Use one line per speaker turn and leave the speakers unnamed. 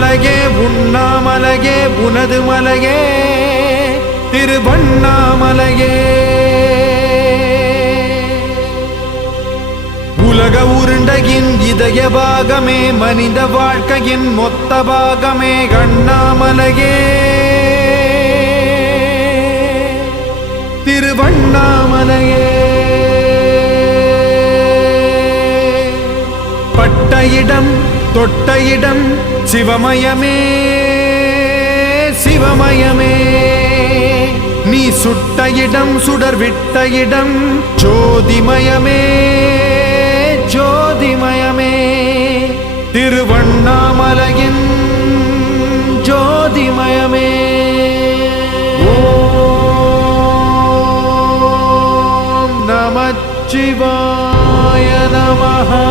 மலையே உண்ணாமலையே உனது மலையே திருவண்ணாமலையே உலக உருண்டையின் இதய பாகமே மனித வாழ்க்கையின் மொத்த பாகமே அண்ணாமலையே திருவண்ணாமலையே பட்ட இடம் தொட்ட இடம் சிவமயமே சிவமயமே நீ சுட்ட இடம் சுடர் விட்ட இடம் ஜோதிமயமே ஜோதிமயமே திருவண்ணாமலையின் ஜோதிமயமே ஓ நமச்சிவாய நமஹா